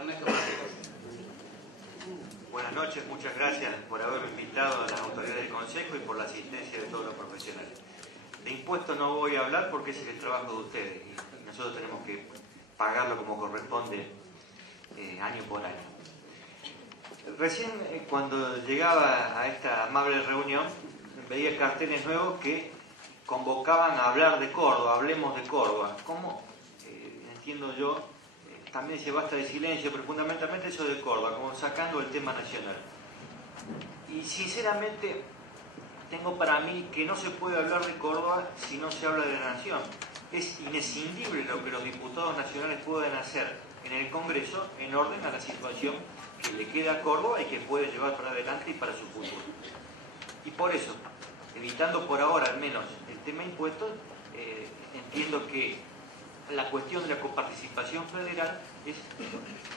Ernesto Martínez. Buenas noches, muchas gracias por haberme invitado a las autoridades del Consejo y por la asistencia de todos los profesionales. De impuestos no voy a hablar porque ese es el trabajo de ustedes y nosotros tenemos que pagarlo como corresponde año por año. Recién cuando llegaba a esta amable reunión veía carteles nuevos que convocaban a hablar de Córdoba, hablemos de Córdoba. ¿Cómo? Entiendo yo, también se basta de silencio, pero fundamentalmente eso de Córdoba, como sacando el tema nacional. Y sinceramente tengo para mí que no se puede hablar de Córdoba si no se habla de la nación. Es inescindible lo que los diputados nacionales pueden hacer en el Congreso en orden a la situación que le queda a Córdoba y que puede llevar para adelante y para su futuro. Y por eso, evitando por ahora al menos el tema impuestos, entiendo que la cuestión de la coparticipación federal es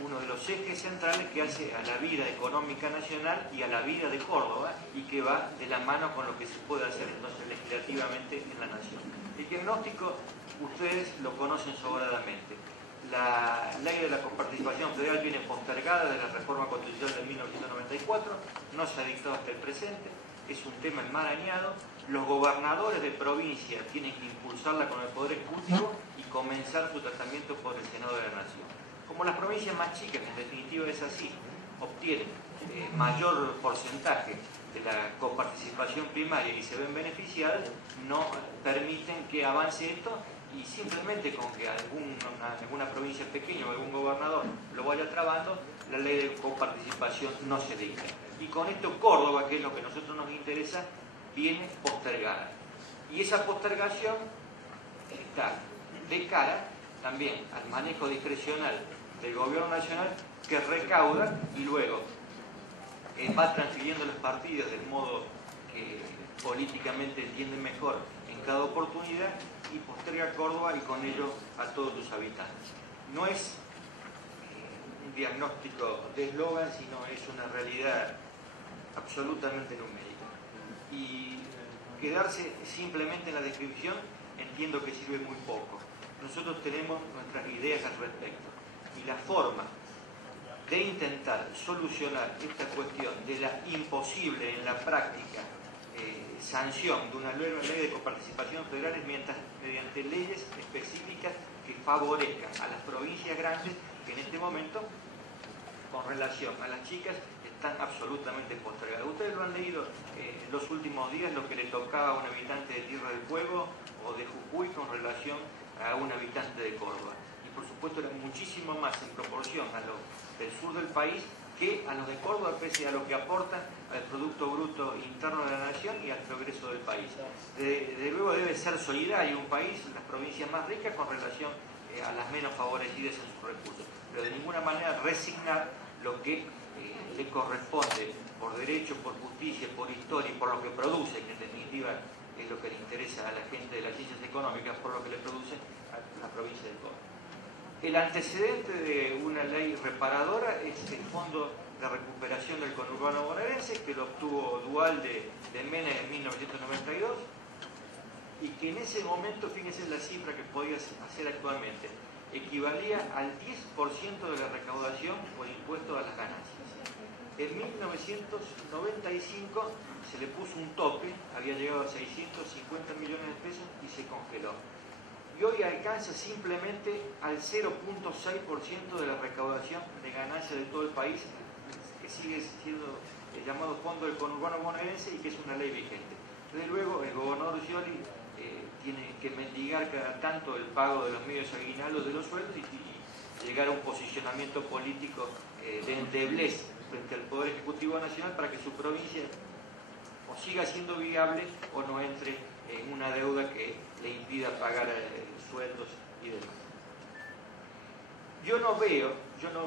uno de los ejes centrales que hace a la vida económica nacional y a la vida de Córdoba y que va de la mano con lo que se puede hacer entonces legislativamente en la nación. El diagnóstico ustedes lo conocen sobradamente. La ley de la coparticipación federal viene postergada de la reforma constitucional de 1994, no se ha dictado hasta el presente, es un tema enmarañado. Los gobernadores de provincia tienen que impulsarla con el Poder Ejecutivo y comenzar su tratamiento por el Senado de la Nación. Como las provincias más chicas, en definitiva es así, obtienen mayor porcentaje de la coparticipación primaria y se ven beneficiadas, no permiten que avance esto y simplemente con que alguna provincia pequeña o algún gobernador lo vaya trabando, la ley de coparticipación no se dicta. Y con esto Córdoba, que es lo que a nosotros nos interesa, viene postergada. Y esa postergación está de cara también al manejo discrecional del gobierno nacional que recauda y luego va transfiriendo los partidos del modo que políticamente entiende mejor en cada oportunidad y posterga a Córdoba y con ello a todos sus habitantes. No es un diagnóstico de eslogan, sino es una realidad absolutamente numérica. Y quedarse simplemente en la descripción entiendo que sirve muy poco. Nosotros tenemos nuestras ideas al respecto y la forma de intentar solucionar esta cuestión de la imposible en la práctica sanción de una ley de coparticipación federal es mediante leyes específicas que favorezcan a las provincias grandes que en este momento, con relación a las chicas, están absolutamente postergadas. Ustedes lo han leído en los últimos días, lo que le tocaba a un habitante de Tierra del Fuego o de Jujuy con relación a un habitante de Córdoba. Y por supuesto era muchísimo más en proporción a los del sur del país que a los de Córdoba, pese a lo que aportan al Producto Bruto Interno de la Nación y al progreso del país. De luego debe ser solidario un país, las provincias más ricas, con relación a las menos favorecidas en sus recursos. Pero de ninguna manera resignar lo que le corresponde por derecho, por justicia, por historia y por lo que produce, que en definitiva es lo que le interesa a la gente de las ciencias económicas, por lo que le produce a la provincia de Córdoba. El antecedente de una ley reparadora es el Fondo de Recuperación del Conurbano Bonaerense, que lo obtuvo Duhalde de Menem en 1992, y que en ese momento, fíjense la cifra que podía hacer actualmente, equivalía al 10% de la recaudación por impuesto a las ganancias. En 1995 se le puso un tope, había llegado a 650 millones de pesos y se congeló. Y hoy alcanza simplemente al 0.6% de la recaudación de ganancias de todo el país, que sigue siendo llamado Fondo del Conurbano Bonaerense y que es una ley vigente. Desde luego, el gobernador Scioli tiene que mendigar cada tanto el pago de los medios aguinaldos de los sueldos y llegar a un posicionamiento político de endeblez frente al Poder Ejecutivo Nacional para que su provincia o siga siendo viable o no entre en una deuda que le impida pagar sueldos y demás. Yo no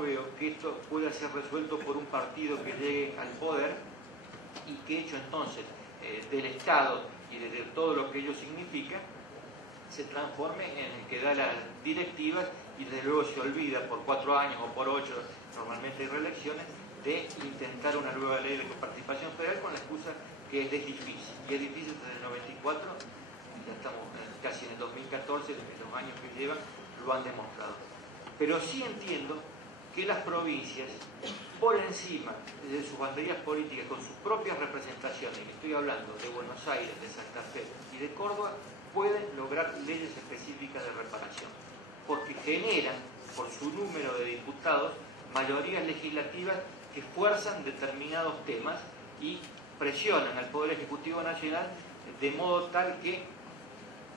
veo que esto pueda ser resuelto por un partido que llegue al poder y que hecho entonces del Estado y de todo lo que ello significa, se transforme en el que da las directivas y desde luego se olvida por 4 años o por 8, normalmente hay reelecciones, de intentar una nueva ley de coparticipación federal con la excusa que es difícil. Y es difícil desde el 94, ya estamos casi en el 2014, en los años que llevan, lo han demostrado. Pero sí entiendo que las provincias, por encima de sus banderías políticas, con sus propias representaciones, y estoy hablando de Buenos Aires, de Santa Fe y de Córdoba, pueden lograr leyes específicas de reparación, porque generan, por su número de diputados, mayorías legislativas que fuerzan determinados temas y presionan al Poder Ejecutivo Nacional de modo tal que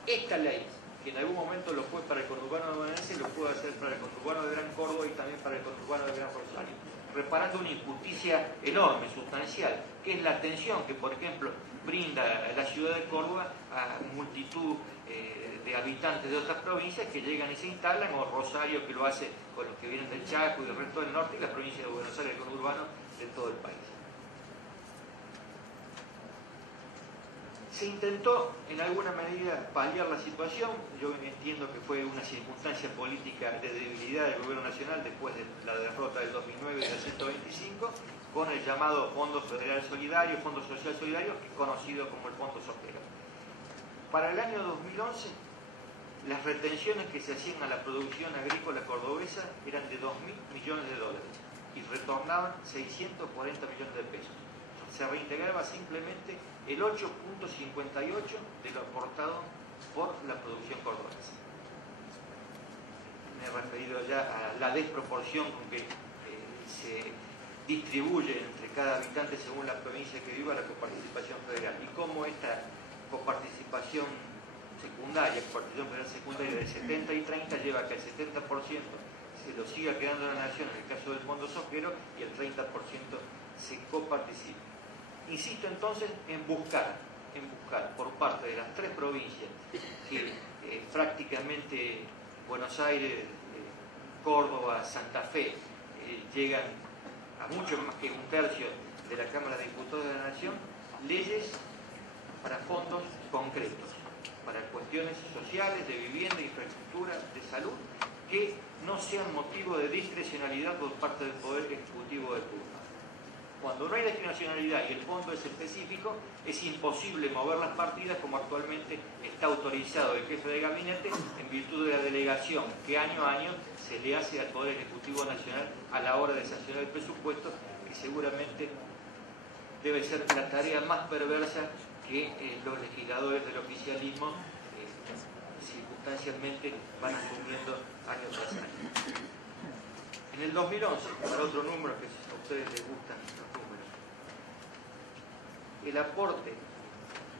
esta ley, que en algún momento lo fue para el conurbano bonaerense, lo puede hacer para el conurbano de Gran Córdoba y también para el conurbano de Gran Rosario, reparando una injusticia enorme, sustancial, que es la atención que, por ejemplo, brinda la ciudad de Córdoba a multitud de habitantes de otras provincias que llegan y se instalan, o Rosario, que lo hace con los que vienen del Chaco y del resto del norte, y la provincia de Buenos Aires, el conurbano de todo el país. Se intentó en alguna medida paliar la situación. Yo entiendo que fue una circunstancia política de debilidad del gobierno nacional después de la derrota del 2009 y del 125, con el llamado Fondo Federal Solidario, Fondo Social Solidario, conocido como el Fondo Sopera. Para el año 2011, las retenciones que se hacían a la producción agrícola cordobesa eran de 2.000 millones de dólares y retornaban 640 millones de pesos. Se reintegraba simplemente el 8.58 de lo aportado por la producción cordobesa. Me he referido ya a la desproporción con que se distribuye entre cada habitante según la provincia que viva la coparticipación federal y cómo esta coparticipación secundaria, coparticipación federal secundaria de 70 y 30 lleva a que el 70% se lo siga quedando en la nación en el caso del Fondo Sopero y el 30% se coparticipe. Insisto entonces en buscar por parte de las tres provincias que prácticamente Buenos Aires, Córdoba, Santa Fe llegan a mucho más que un tercio de la Cámara de Diputados de la Nación, leyes para fondos concretos, para cuestiones sociales, de vivienda, infraestructura, de salud, que no sean motivo de discrecionalidad por parte del Poder Ejecutivo de turno. Cuando no hay discrecionalidad y el fondo es específico, es imposible mover las partidas como actualmente está autorizado el jefe de gabinete en virtud de la delegación que año a año se le hace al Poder Ejecutivo Nacional a la hora de sancionar el presupuesto, que seguramente debe ser la tarea más perversa que los legisladores del oficialismo circunstancialmente van asumiendo año tras año. En el 2011, para otro número que a ustedes les gustan los números, el aporte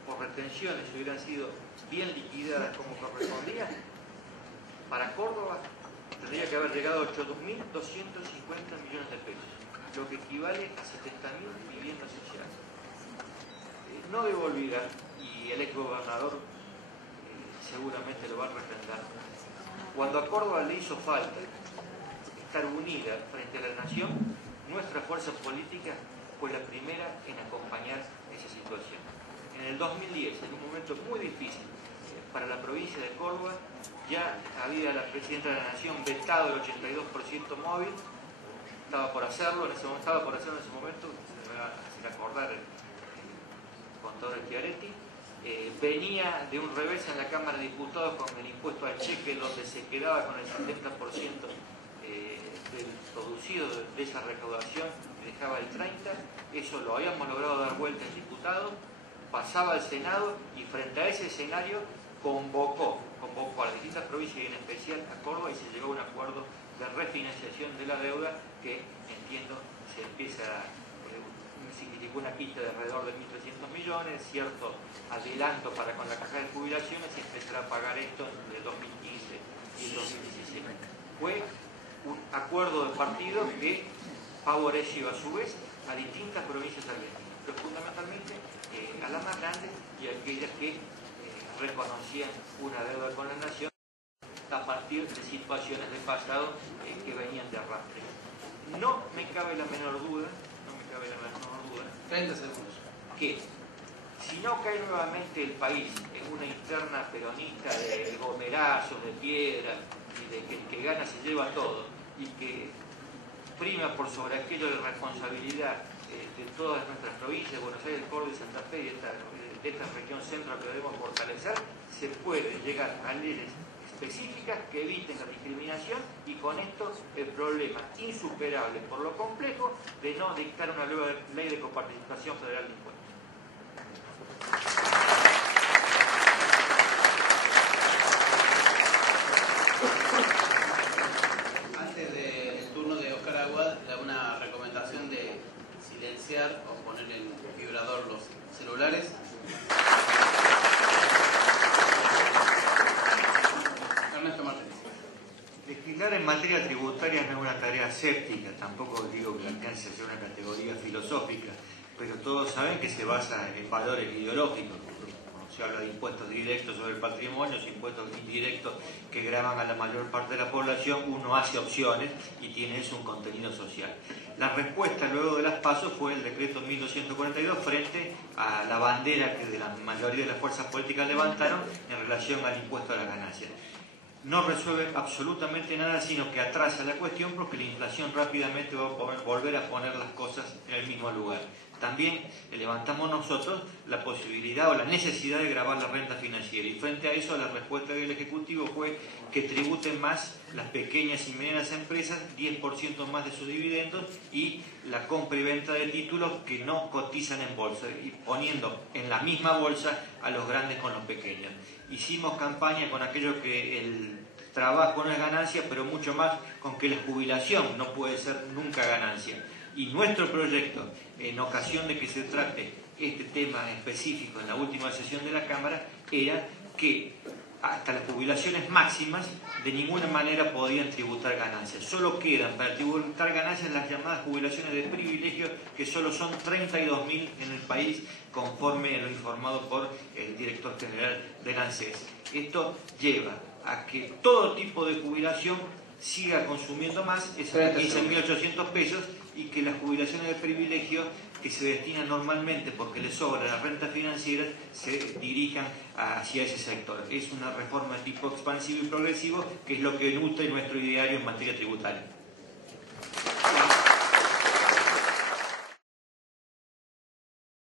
por retenciones hubieran sido bien liquidadas como correspondía, para Córdoba tendría que haber llegado a 8.250 millones de pesos, lo que equivale a 70.000 viviendas sociales. No debo olvidar, y el exgobernador seguramente lo va a refrendar, cuando a Córdoba le hizo falta estar unida frente a la nación, nuestra fuerza política fue la primera en acompañar esa situación. En el 2010, en un momento muy difícil para la provincia de Córdoba, ya había la presidenta de la nación vetado el 82% móvil, estaba por hacerlo en ese momento, se me va a hacer acordar el contador Schiaretti, venía de un revés en la Cámara de Diputados con el impuesto al cheque, donde se quedaba con el 70% del producido de esa recaudación, dejaba el 30%, eso lo habíamos logrado dar vuelta en diputados, pasaba al Senado y frente a ese escenario convocó a las distintas provincias y en especial a Córdoba y se llegó a un acuerdo de refinanciación de la deuda que entiendo se empieza significó una quita de alrededor de 1.300 millones, cierto adelanto para con la caja de jubilaciones y empezará a pagar esto entre el 2015 y el 2017. Fue un acuerdo de partido que favoreció a su vez a distintas provincias argentinas, pero fundamentalmente a las más grandes y a aquellas que reconocían una deuda con la nación a partir de situaciones del pasado que venían de arrastre. No me cabe la menor duda, 30 segundos. Que si no cae nuevamente el país en una interna peronista de gomerazos, de piedra y de que el que gana se lleva todo y que prima por sobre aquello de responsabilidad de todas nuestras provincias, Buenos Aires, Córdoba y Santa Fe, de esta región centro que debemos fortalecer, se puede llegar a leyes específicas que eviten la discriminación y con esto el problema insuperable por lo complejo de no dictar una nueva ley de coparticipación federal de impuestos. Antes del turno de Oscar Aguad, le hago una recomendación de silenciar o poner en vibrador los celulares. Ernesto Martínez. Legislar en materia tributaria no es una tarea aséptica, tampoco digo que alcance a ser una categoría filosófica, pero todos saben que se basa en valores ideológicos. Cuando se habla de impuestos directos sobre el patrimonio, impuestos indirectos que gravan a la mayor parte de la población, uno hace opciones y tiene eso un contenido social. La respuesta luego de las PASO fue el decreto 1242 frente a la bandera que de la mayoría de las fuerzas políticas levantaron en relación al impuesto a las ganancias. No resuelve absolutamente nada, sino que atrasa la cuestión porque la inflación rápidamente va a volver a poner las cosas en el mismo lugar. También levantamos nosotros la posibilidad o la necesidad de gravar la renta financiera y frente a eso la respuesta del Ejecutivo fue que tributen más las pequeñas y medianas empresas, 10% más de sus dividendos y la compra y venta de títulos que no cotizan en bolsa y poniendo en la misma bolsa a los grandes con los pequeños. Hicimos campaña con aquello que el trabajo no es ganancia, pero mucho más con que la jubilación no puede ser nunca ganancia. Y nuestro proyecto, en ocasión de que se trate este tema específico en la última sesión de la Cámara, era que hasta las jubilaciones máximas de ninguna manera podían tributar ganancias. Solo quedan para tributar ganancias las llamadas jubilaciones de privilegio, que solo son 32.000 en el país, conforme a lo informado por el director general del ANSES. Esto lleva a que todo tipo de jubilación siga consumiendo más, esos 15.800 pesos, y que las jubilaciones de privilegio que se destinan normalmente porque les sobra la renta financiera se dirijan hacia ese sector. Es una reforma de tipo expansivo y progresivo que es lo que nutre nuestro ideario en materia tributaria.